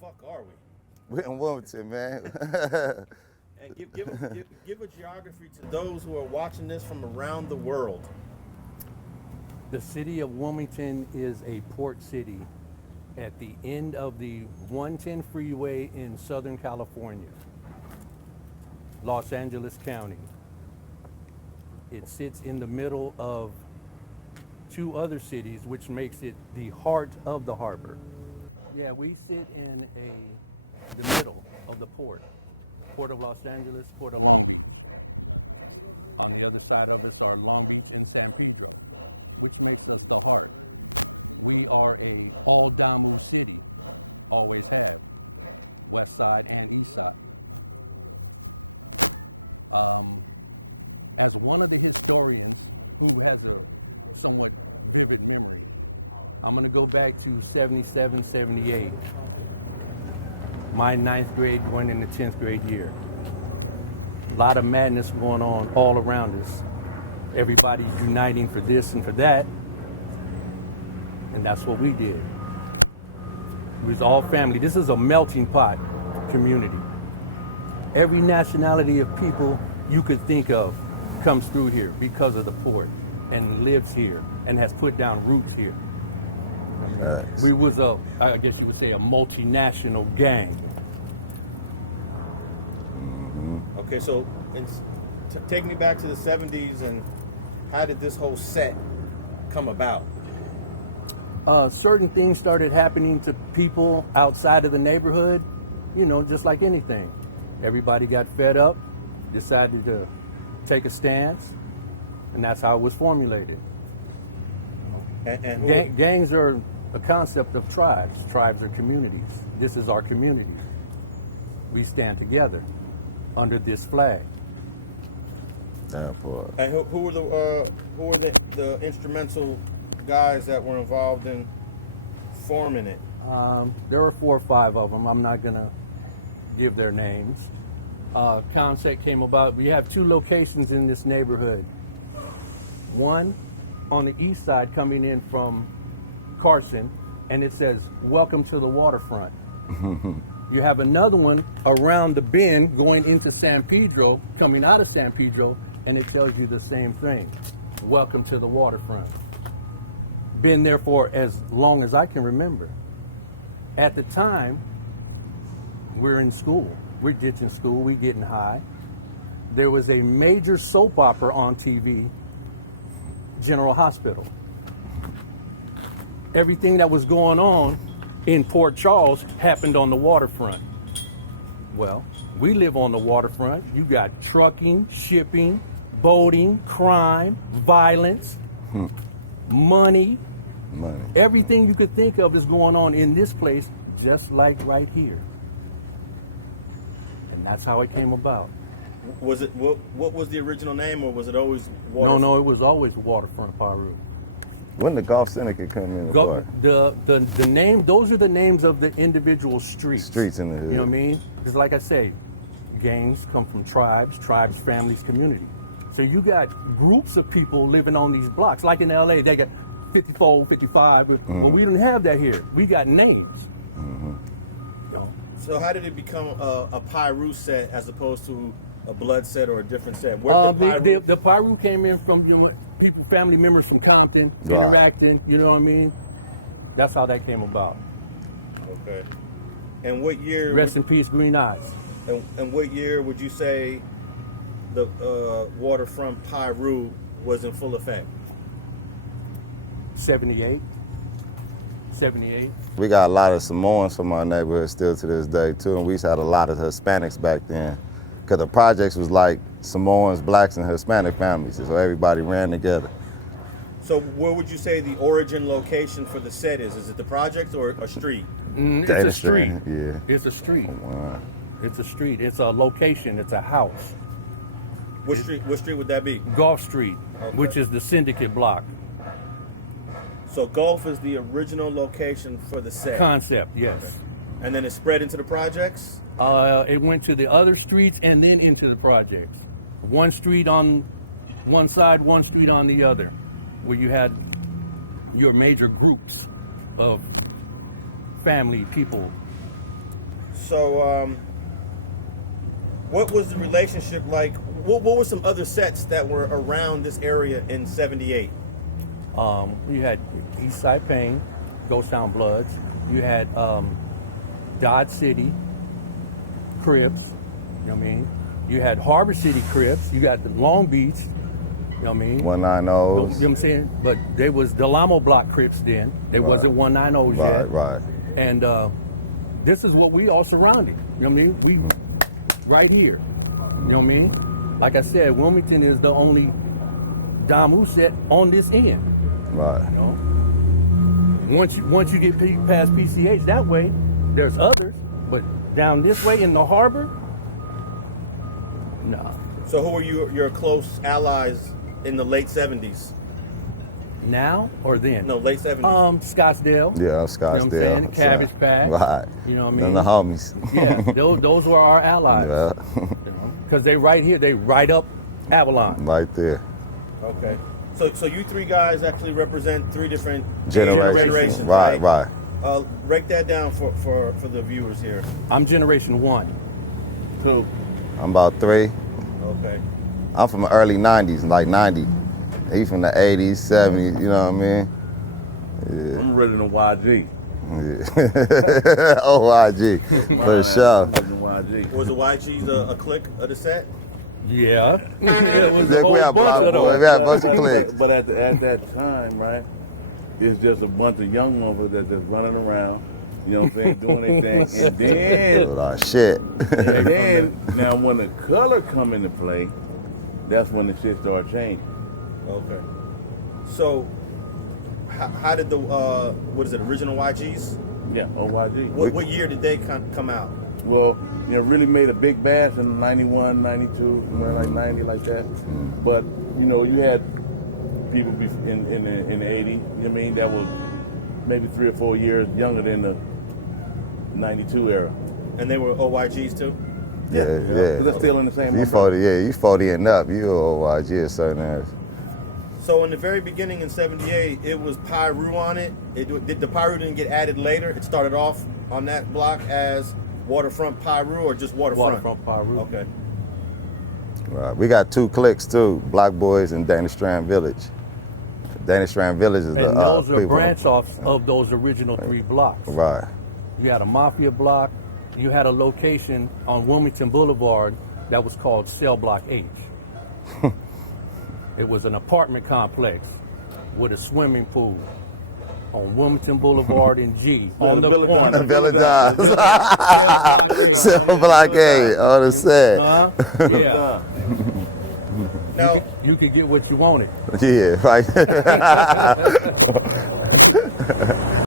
fuck are we? We're in Wilmington, man. And give a geography to those who are watching this from around the world. The city of Wilmington is a port city at the end of the 110 freeway in Southern California, Los Angeles County. It sits in the middle of two other cities, which makes it the heart of the harbor. Yeah, we sit in the middle of the port. Port of Los Angeles, Port of Long Beach. On the other side of us are Long Beach and San Pedro, which makes us the heart. We are a all-Damu city, always has, west side and east side. As one of the historians who has a somewhat vivid memory, I'm gonna go back to 77, 78. My 9th grade going into 10th grade year. A lot of madness going on all around us. Everybody's uniting for this and for that. And that's what we did. It was all family. This is a melting pot community. Every nationality of people you could think of comes through here because of the port and lives here and has put down roots here. Nice. We was I guess you would say, a multinational gang. Okay, so take me back to the 70s, and how did this whole set come about? Certain things started happening to people outside of the neighborhood, you know, just like anything. Everybody got fed up, decided to take a stance, and that's how it was formulated. And gangs are a concept of tribes. Tribes are communities. This is our community. We stand together under this flag. That part. And who were the instrumental guys that were involved in forming it? There were 4 or 5 of them. I'm not gonna give their names. Concept came about. We have 2 locations in this neighborhood. One on the east side coming in from Carson, and it says, "Welcome to the waterfront." You have another one around the bend going into San Pedro, coming out of San Pedro, and it tells you the same thing. "Welcome to the waterfront." Been there for as long as I can remember. At the time, we're in school. We're ditching school, we getting high. There was a major soap opera on TV, General Hospital. Everything that was going on in Port Charles happened on the waterfront. Well, we live on the waterfront. You got trucking, shipping, boating, crime, violence, money. Everything you could think of is going on in this place, just like right here. And that's how it came about. Was it what was the original name, or was it always Waterfront? No, it was always Waterfront Pirus. When the Golf Syndicate come in The name, those are the names of the individual streets. Streets in the hood. You know what I mean? Because like I say, gangs come from tribes, families, community. So you got groups of people living on these blocks. Like in LA, they got 54, 55. Well, we didn't have that here. We got names. Mm-hmm. You know? So how did it become a Pirus set as opposed to a blood set or a different set? Where the Pirus came in from, you know, people, family members from Compton, interacting, you know what I mean? That's how that came about. Okay. And what year? Rest in peace, Green Eyes. And what year would you say the Waterfront Pirus was in full effect? 78. We got a lot of Samoans from our neighborhood still to this day too, and we used to have a lot of Hispanics back then. Because the projects was like Samoans, blacks, and Hispanic families, so everybody ran together. So where would you say the origin location for the set is? Is it the project or a street? It's a street. Yeah. It's a street. Oh, wow. It's a street. It's a location. It's a house. What street would that be? Gulf Street, which is the Syndicate block. So Gulf is the original location for the set. Concept, yes. Okay. And then it spread into the projects? It went to the other streets and then into the projects. One street on one side, one street on the other, where you had your major groups of family people So, what was the relationship like? What were some other sets that were around this area in '78? You had East Side Pain, Ghost Town Bloods. You had Dodge City Crips. You know what I mean? You had Harbor City Crips. You got the Long Beach. You know what I mean? 190s. You know what I'm saying? But they was Delamo Block Crips then. They wasn't 190s yet. Right. And this is what we all surrounded. You know what I mean? We right here. You know what I mean? Like I said, Wilmington is the only Damu set on this end. Right. You know? Once you get past PCH that way, there's others. But down this way in the harbor, no. So, who were your close allies in the late '70s? Now or then? No, late '70s. Scottsdale. Yeah, Scottsdale. You know what I'm saying? Cabbage Patch. Right. You know what I mean? And the homies. Yeah, those were our allies. Yeah. Because they right here, they right up Avalon. Right there. Okay. So you three guys actually represent three different Generations. Right. Break that down for the viewers here. I'm generation 1. 2. I'm about 3. Okay. I'm from the early 90s, like 90. He from the 80s, 70s, you know what I mean? Yeah. I'm original YG. Yeah. OYG, for sure. YG. Was the YGs a clique of the set? Yeah. It was Look, we had Block Boy, we had a bunch of cliques. But at that time, right, it's just a bunch of young motherfuckers that just running around, you know what I'm saying, doing their thing. And then, Like shit. and then, now when the color come into play, that's when the shit started changing. Okay. So, how did the original YGs? Yeah, OYG. What year did they come out? Well, you know, really made a big bash in 91, 92, like 90, like that. But, you know, you had people in the 80s, you know what I mean, that was maybe 3 or 4 years younger than the 92 era. And they were OYGs too? Yeah. Because they're still in the same You 40, you 40 and up, you OYG at certain areas. So in the very beginning in '78, it was Pirus on it. Did the Pirus didn't get added later? It started off on that block as Waterfront Pirus or just Waterfront? Waterfront Pirus. Okay. Right. We got 2 cliques too, Black Boys and Dana Strand Village. Dana Strand Village is And the those are people. branch offs of those original 3 blocks. Right. You had a Mafia block. You had a location on Wilmington Boulevard that was called Cell Block H. It was an apartment complex with a swimming pool on Wilmington Boulevard and G on the corner. Village Eyes. Cell Block A on the set. Yeah. Now, You could get what you wanted. Yeah, right.